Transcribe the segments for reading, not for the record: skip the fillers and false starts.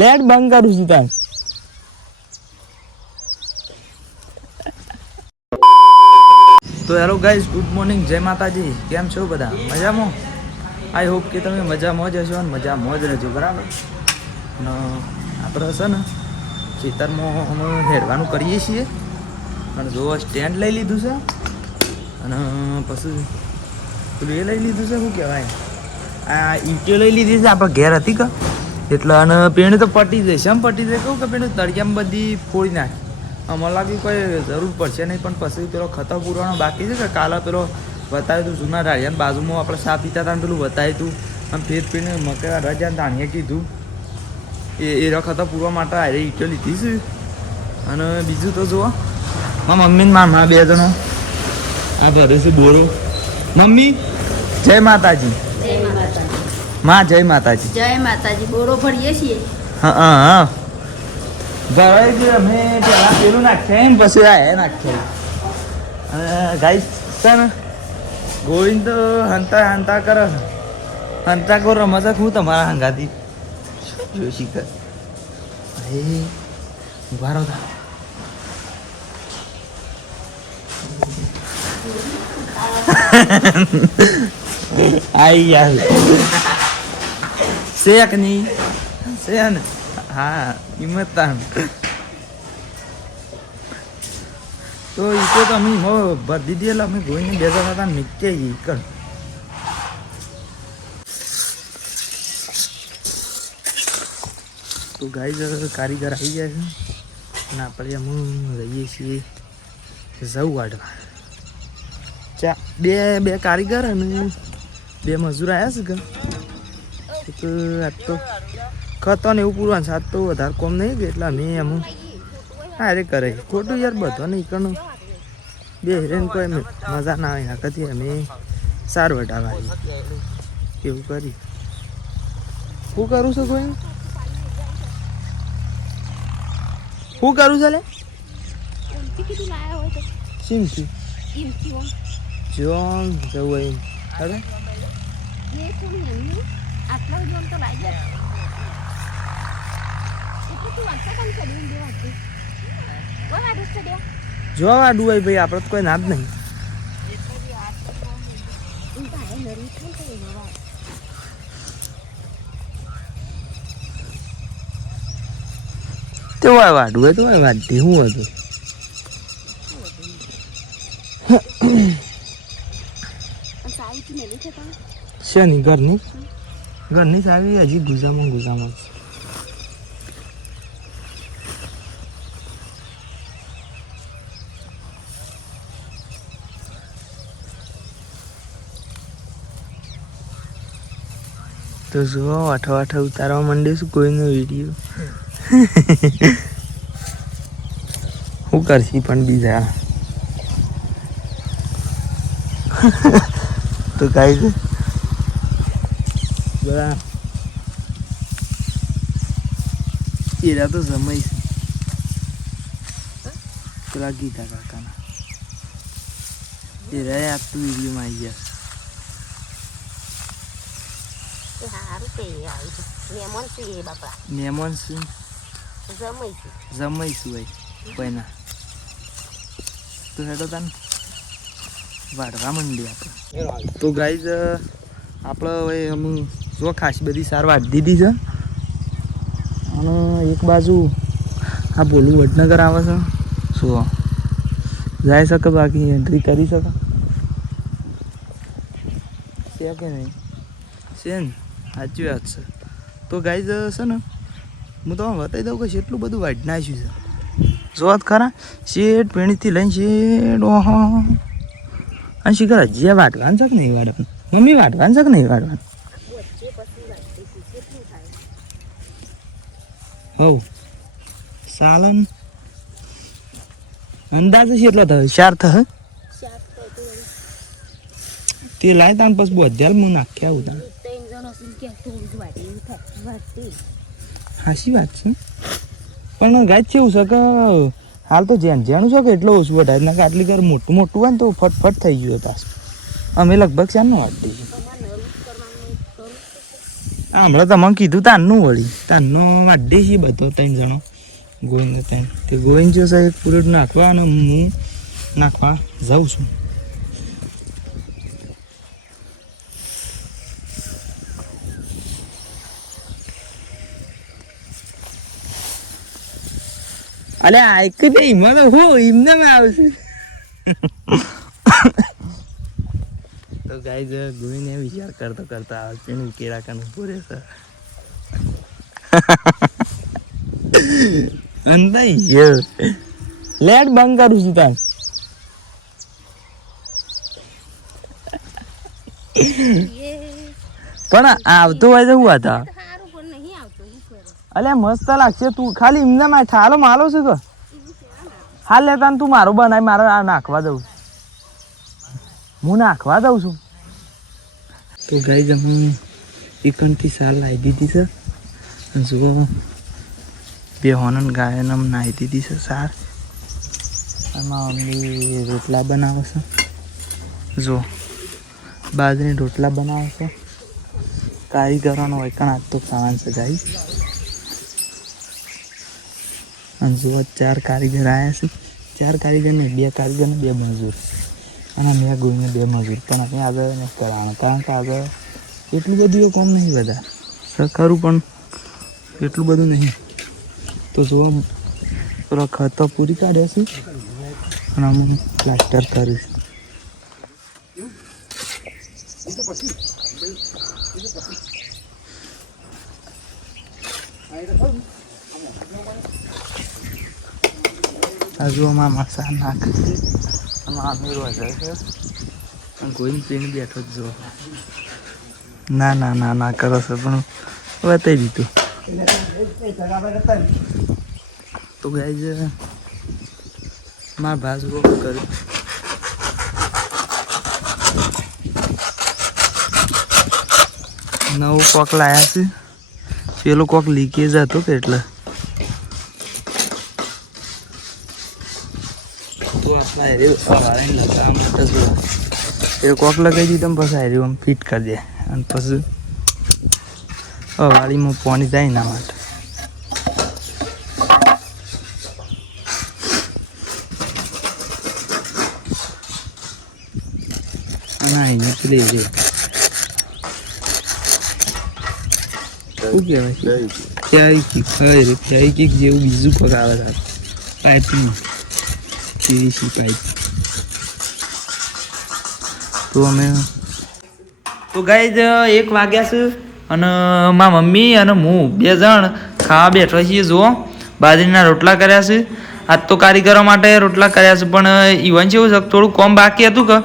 Late બંધ કરું છું તાર. તો હેલો ગાઈઝ, ગુડ મોર્નિંગ, જય માતાજી. કેમ છો બધા? મજામાં? આઈ હોપ કે તમે મજામાં જ હશો અને મજામાં જ રહેજો, બરાબર. અને આપણે છે ને ખેતરમાં અમે હેડવાનું કરીએ છીએ અને જો સ્ટેન્ડ લઈ લીધું છે અને પછી પેલું એ લઈ લીધું છે. શું કહેવાય, આ ઈંટો લઈ લીધી છે. આપણે ઘેર હતી કે એટલે અને પેણી તો પટી જાય. શેમ પટી જાય કહું કે પેણી તળિયામાં બધી ફોડી નાખી. મને લાગ્યું કોઈ જરૂર પડશે નહીં, પણ પછી પેલો ખતર પૂરવાનો બાકી છે કે કાલે પેલો બતાવ્યું હતું જૂના ઢાળિયાની બાજુમાં આપણે સા પીતા હતા, પેલું બતાવ્યું હતું. આમ ફેર પીને મકરા રજા ધાણીએ કીધું એ ખતર પૂરવા માટે આરે ઈંટો લીધી છે. અને બીજું તો જુઓ, મારા મમ્મી ને મારા બે જણો આ ભરે છે બોરો. મમ્મી જય માતાજી. માં જય માતાજી. જય માતાજી. બોરો ભરીએ છીએ. હા હા ભરાય છે. અમે પેલા પેલું નાખ્યા ને પછી આ નાખ્યા. અને ગાઈ છે ને ગોવિંદ હંતા હંતા કરે. હંતા કો રમત હું તમારા હંગાથી જોશી કર. એ ઉભા રહો. આઈ યાર શેક ની છે ને. હા હિંમતદાન. તો એ તો અમે ભરી દીધી એટલે અમે ગોઈને બેસા હતા નીચે કર. તો ગાય કારીગર આવી ગયા છે અને આપણે અમે રહીએ છીએ જવું વાટવા. બે કારીગર અને બે મજૂર આવ્યા છે કે આજ તો ખતો ને એવું પૂરવાનું. સાત તો વધારે કોમ નહીં કે એટલે અમે એમ અરે કરે ખોટું યાર. બધો નહીં કરનું બે હિરેન કોઈ મજા ના આવે. નાખતી અમે સાર વટાવા એવું કરી. શું કરું છું કોઈ? શું કરું છે લે? સિમથી જોન જવું એમ હવે જો આડું હોય ભાઈ. આપણે તો કોઈ ના જ નહીં. તે હોય વાડું હોય તો હોય વાડતી. શું હતું શેની ઘરની? ઘરની સાવી હજી ગુજામાં તો જુઓ વાઠા ઉતારવા માંડીશું કોઈનો વિડીયો. શું કરશી પણ બીજા તો કાંઈ બધા એરા તો સમય છે પેલા ગીતા કાકાના એરા આપતું વિડીયોમાં આવી ગયા. મહેમાન શું જમઈશું ભાઈ કોઈના તો હેડો તને વાઢવા માંડી આપણે. તો ગાઈઝ આપણે હવે અમે જો ખાસી બધી સાર વાઢી દીધી છે અને એક બાજુ આ બોલું વડનગર આવે છે. શું જાય શકે બાકી એન્ટ્રી કરી શકે છે કે નહીં? છે ને, સાચી વાત છે. તો ગાઈઝ છે ને હું તમને બતાવી દઉં કે કેટલું બધું વાઢી નાખ્યું છે. જોત ખરા શેઠ પેણીથી લઈને શેઠ. ઓહો અને શીખર હજી વાટવાનું છે કે નહીં વાટવાનું? મમ્મી વાટવાનું છે કે નહીં વાટવાનું? હવ સાલન અંદાજે કેટલો થયો? 4 થયો. તે લાય તાન પછી બધ્યાલ હું નાખ્યા આવું તાન. હાચી વાત છે. પણ ગાય કેવું છે કે હાલ તો જેણું છે કે એટલો ઓછું વટાય ના કે આટલી ઘર મોટું હોય ને તો ફટફટ થઈ ગયું તાસ. અમે લગભગ ચાર નો વાટી હમણાં તમને કીધું તાનનું વળી તાનનો વાડે છે બધો 3 જણો ગોવિંદ 3 તે ગોવિંદ જો સાહેબ પૂરેટ નાખવા અને હું નાખવા જાઉં છું. અલે આઈક દે મને હું એમને આવશે. તો ગાઈઝ ગોવિંદ વિચાર કરતા આવે છે કેળા કાનું પૂરે સર અંદાઈ લેટ બંધ કરું છું તાર પણ આવતું હોય તો હું હતા સારું પણ નહીં આવતું શું કરે અલે મસ્ત લાગશે તું ખાલી એમને માં થાલો માલો છે કે હાલ લેતા તું મારો બનાય મારે આ નાખવા દઉં હું નાખવા દઉં છું. તો ગાઈઝ હું ચિકનથી સાલ લાવી દીધી છે જુઓ બે હોનન ગાયન નાહી દીધી છે સાર એમાં મમ્મી રોટલા બનાવે છે જો બાજરીના રોટલા બનાવે છે કારીગરોનો વૈકણ આજ તો ખાવાનું છે ગાઈ અને જુઓ 4 કારીગર આવ્યા છે 4 કારીગર ને 2 કારીગર ને 2 મજૂર અને મેં ગોઈને 2 મજૂર પણ અમે આગળ નથી કરવાનું કારણ કે આગળ એટલું બધું કામ નહીં બધા ખરું પણ એટલું બધું નહીં. તો જુઓ પૂરા ખતો પૂરી કાઢ્યા છે અને અમે પ્લાસ્ટર કરીશું. આ જુઓ મસા નાખ અમીર વધારે છે કોઈ પીને બેઠો જ જુઓ ના ના ના ના કરો છો પણ બતાવી દીધું. તો ગાઈઝ મારા ભાસ કર્યું નવું કોક લાયા છે પેલો કોક લીકેજ હતો કે એટલે તો આપણા હેરી વાળાને લગાવવા માટે શું એ કોક લગાવી દીધું પછી હેરી આમ ફિટ કરી દે અને પછી વાળીમાં પાણી જાય એના માટે. ના અહીંયા પેલી રે શું કહેવાય ફ્યાઈ કિક જેવું બીજું પગ આવે છે પાઇપનું પીવીસી પાઇપ. તો અમે તો ગાઈઝ 1 વાગ્યા છે અને મારા મમ્મી અને હું 2 જણ ખાવા બેઠા છીએ. જુઓ બાજરીના રોટલા કર્યા છે આજ તો કારીગરો માટે રોટલા કર્યા છે પણ ઇવન છે એવું છે થોડું કોમ બાકી હતું કે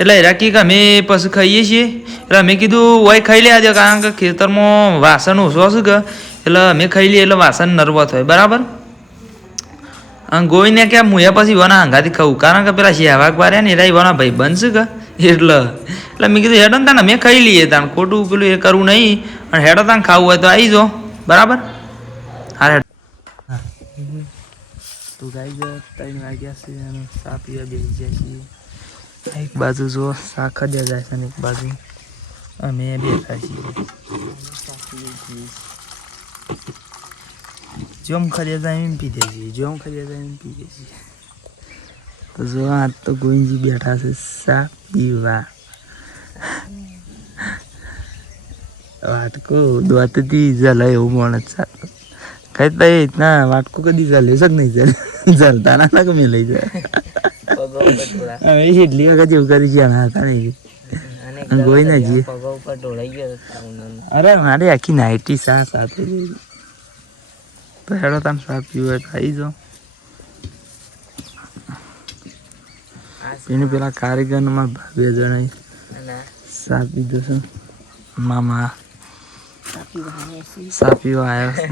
એટલે હેરાકી કે અમે પછી ખાઈએ છીએ એટલે અમે કીધું ઓય ખાઈ લેવા દે કારણ કે ખેતરમાં વાસણ ઓછો છે કે એટલે અમે ખાઈ લઈએ એટલે વાસણ નર્વસ હોય બરાબર. અને ગોઈને કે હું પછી વના હંગાથી ખાવું કારણ કે પેલા શેવાગ વાર્યા ને એરા વના ભાઈ બનશે કે એટલે મેં કીધું હેડો ને તાને અમે ખાઈ લઈએ તાને ખોટું પેલું એ કરવું નહીં અને હેડો તાને ખાવું હોય તો આવી જાઓ બરાબર. હા હેડ તો ગાઈઝ 3 વાગ્યા છે અને ચા પીવા બેસી જાય છીએ. એક બાજુ જો શાક ખદ્યા જાય છે અને એક બાજુ અમે બેઠા છીએ. જોમ ખદ્યા જાય એમ પી દે છીએ જોમ ખદ્યા જાય એમ પી દે છીએ. તો જો આ તો ગોવિંદજી બેઠા છે શાક પીવા. વાટકો દોતથી જલે એવું માણસ શાક કઈ તો ના વાટકો કદી જલે શક નહીં ચાલે જલતા ના કે મેં લઈ જાય હવે એટલી વખત એવું કરી ગયા હતા નહીં ગોઈ ના જઈએ. અરે મારે આખી નાઈટી શા સાથે તો હેડો તમે શા પીવું તો આવી જાઓ. એને પેલા કારીગરમાં 2 જણા શા પીધો છે મામા શા પીવા આવ્યો છે.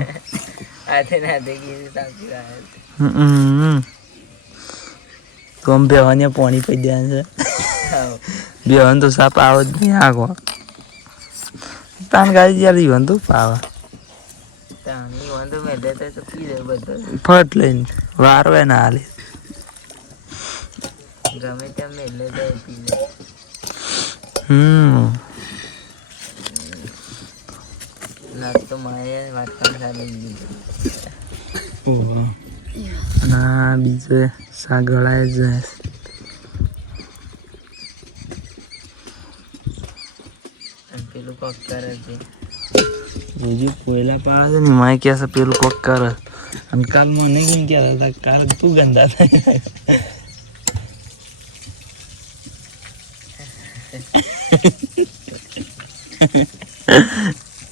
તો આમ બેવાને પાણી પી દે છે બેવાન તો સાપ આવે જ નહીં આગો તાન ગાડી જ્યારે ઈવન તો પાવા ફટ લઈને વારવે ના હાલે ગમે ત્યાં મેલે તો મારે વાત કરી ઓહો અને આ બીજે સાગળાએ જાય પેલું કોક કરે છે બીજું કોયલા પાડે છે ને માય કહે છે પેલું કોક કરે અને કાલ મને કેમ કહેતા હતા કાલ તું ગંદા થાય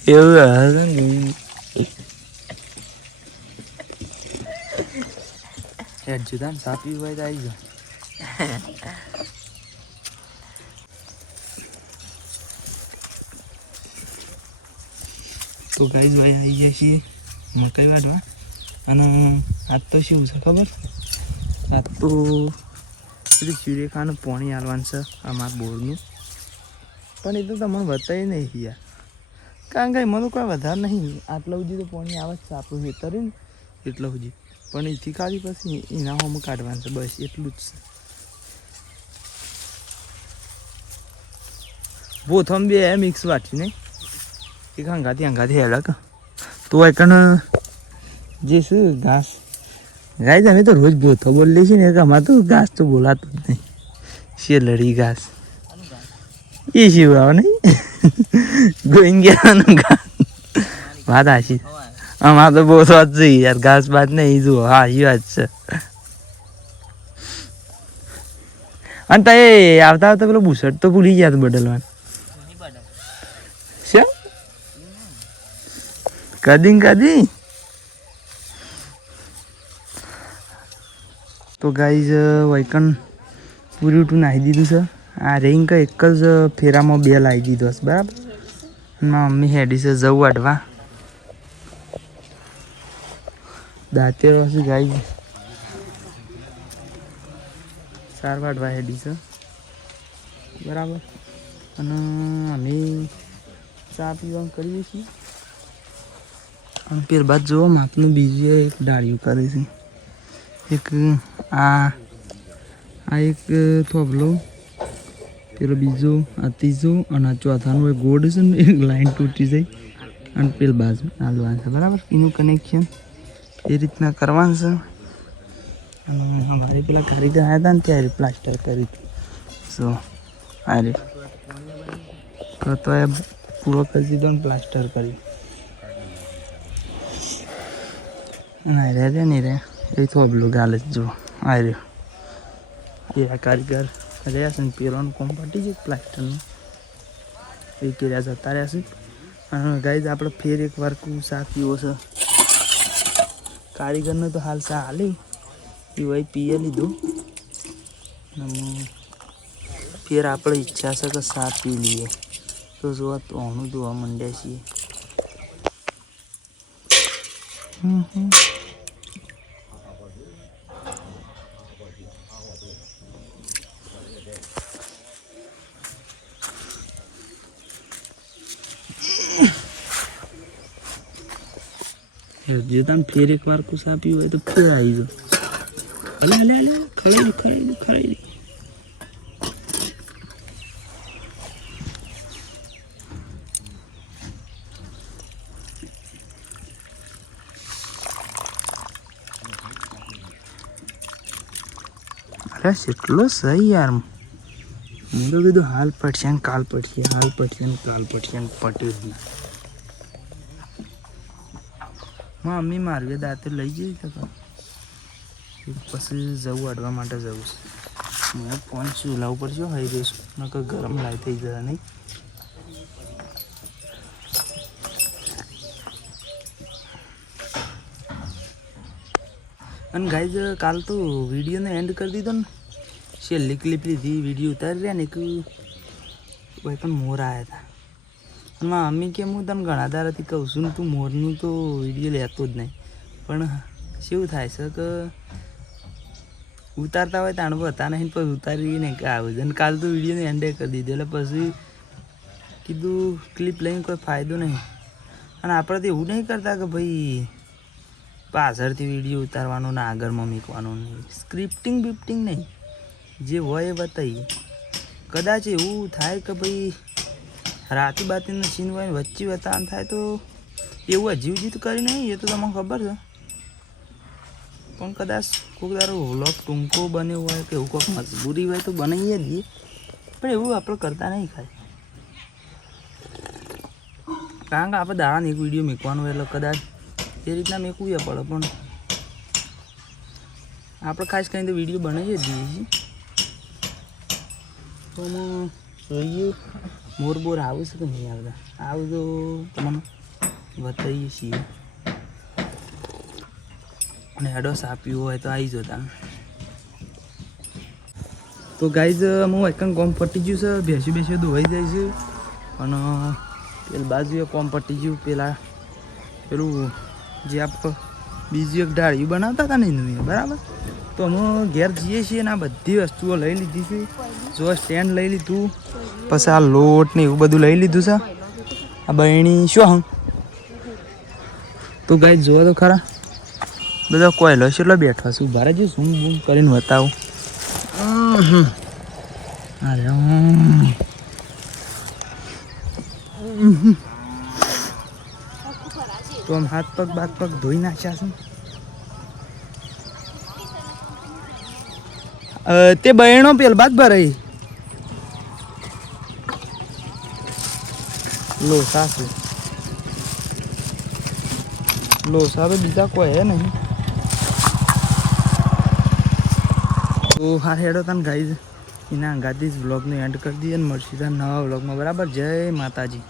એવું હશે ને હેડ જુદા ને સાપી હોય તો આવી જાય તો ગાઈઝ ભાઈ આવી ગયા છીએ મકાઈ વાટવા અને આજ તો શું છે ખબર આજ તો પેલી સૂર્યખાનું પાણી આલવાનું છે અમારા બોરનું પણ એ તો તમને બતાવી નહીં યાર કારણ કે એમાં તો કોઈ વધારે નહીં આટલા સુધી તો પાણી આવે જ છે આપણું ખેતર ને એટલા સુધી પણ એથી ખાલી પછી એના હોમ કાઢવાનું છે બસ એટલું જ છે બોથમ બે મિક્સ વાટ્યું નહીં એક હંગાથી હેડક તો એકણ જે શું ઘાસ ગાય અમે તો રોજ બોથો બોલીએ છીએ ને કે અમારે તો ઘાસ તો બોલાતું જ નહીં શેલડી ઘાસ એ શિવરાવ નહીં ગોઈંગિયાનું ઘાસ વાત હાશી અમારે તો બહુ સ્વાદ છે યાર ઘાસ બાદ નહીં જુઓ હા એ વાત છે અને તો એ આવતા આવતા પેલો બુસટ તો ભૂલી ગયા તો બદલવાનું શું કદી તો ગાઈઝ વૈકન પૂરું ટુ નાહી દીધું છે આ રેન્ક એક જ ફેરામાં બે લાવી દીધો છે બરાબર મારા મમ્મી હેડી છે જવું વાટવા દાંતેરો છે ગાઈઝ ચાર વાટવા હેડી છે બરાબર અને અમે ચા પીવાનું કરીએ છીએ અને પેર બાદ જુઓ માપનું બીજું એક ડાળિયું કરે છે એક આ એક થોભલો પેલો બીજો આ ત્રીજો અને આ ચોથાનું એક ગોળ છે ને એક લાઈન તૂટી જાય અને પેલ બાજુ હાલવાનું છે બરાબર એનું કનેક્શન એ રીતના કરવાનું છે અને અમારે પેલા કારીગર આવ્યા હતા ને ત્યારે પ્લાસ્ટર કરી સો આ રે તો એ પૂરો કરી દીધો ને પ્લાસ્ટર કરી અને આ રે નહીં રે એ થોભલું ગાલે જ જુઓ આ રહ્યો એ આ કારીગર રહ્યા છે ને પેલોનું કોમ પટી છે પ્લાસ્ટરનું એ કર્યા જતા રહ્યા છે અને ગાઈઝ આપણે ફેર એક વાર સા પીવો છે કારીગરને તો હાલ સા હાલી એ ભાઈ પીએ લીધું ફેર આપણે ઈચ્છા છે કે સા પી લઈએ તો જોવા તોણું જોવા માંડ્યા છીએ જે તમે ફેર એક વાર કુશ આપ્યું હોય તો ફેર આવી જાઓ અલે ખરાઈ અરે કેટલો સહી યાર હું તો કીધું હાલ પડશે ને કાલ પડશે હાલ પડશે ને કાલ પડશે ને પટ્યું જ ના મમ્મી મારવે દાંતે લઈ જઈ તો પછી જવું અડવા માટે જવું છે મને ફોન ચૂલાવું પડશે હાઈ રહીશું નકર ગરમ લાઈ થઈ જરા નહીં અને ગાઈઝ કાલ તો વિડીયોને એન્ડ કરી દીધો ને છેલ્લી ક્લિપ લીધી વિડીયો ઉતારી રહ્યા ને એક કોઈ પણ મોર આવ્યા હતા અને મારા મમ્મી કે હું તને ઘણા દાડાથી કહું છું ને તું મોરનું તો વિડીયો લેતો જ નહીં પણ શું થાય છે કે ઉતારતા હોય તાણ હતા નહીં પછી ઉતારી નહીં કે આવું અને કાલ તો વિડીયોને એન્ડ કરી દીધો એટલે પછી કીધું ક્લિપ લઈને કોઈ ફાયદો નહીં અને આપણે તો એવું નહીં કરતા કે ભાઈ પાછળથી વિડીયો ઉતારવાનો ને આગળમાં મૂકવાનો નહીં સ્ક્રિપ્ટિંગ બિપ્ટિંગ નહીં જે હોય એ બતાવીએ કદાચ એવું થાય કે ભાઈ રાતી બાતીનું સીન હોય વચ્ચે બતાવવાનું થાય તો એવું હજી તો કરી નહીં, એ તો તમને ખબર છે. પણ કદાચ કોઈક તારો વ્લોગ ટૂંકો બન્યો હોય કે એવું કોઈક મજબૂરી હોય તો બનાવીએ દઈએ, પણ એવું આપણે કરતા નહીં ખાલી. કારણ કે આપણે દાડાને એક વિડીયો મૂકવાનો હોય એટલે કદાચ એ રીતના મેકવું પડે, પણ આપણે ખાસ કરીને તો વિડીયો બનાવીએ જ દઈએ છીએ. તો જોઈએ મોર બોર આવું છે કે નહીં આવતા, આવું તો તમને બતાવીએ છીએ. અને એડોસ આપ્યું હોય તો આવી જતા. તો ગાઈઝ હું એકન કોમ પટી ગયું છે, ભેંસી બેસી ધોવાઈ જાય છે. અને પેલી બાજુએ કોમ પટી ગયું, પેલું જે આપણે બીજી એક ડાળીયું બનાવતા હતા ને એનું, બરાબર. તો અમે ઘેર જઈએ છીએ ને આ બધી વસ્તુઓ લઈ લીધી છે. જો સ્ટેન્ડ લઈ લીધું, પછી આ લોટ ને એવું બધું લઈ લીધું છે. આ બહેણી શું તો ગાઈઝ જોવા તો ખરા બધા કોયલો કેટલો બેઠો છે, ઉભા રહેજો ઝૂમ બૂમ કરીને બતાવું. અરે તો આમ હાથ પગ ધોઈ નાખ્યા છે. તે બહેણો પેલ બાદ ભરાઈ લોસા છે, લોસા તો બીજા કોઈ હે નહીં. તો હા હેડો તને ગાઈઝ એના અંગાથી જ વ્લોગને એન્ડ કરી દઈએ અને મળશું ત્યાં નવા વ્લોગમાં, બરાબર. જય માતાજી.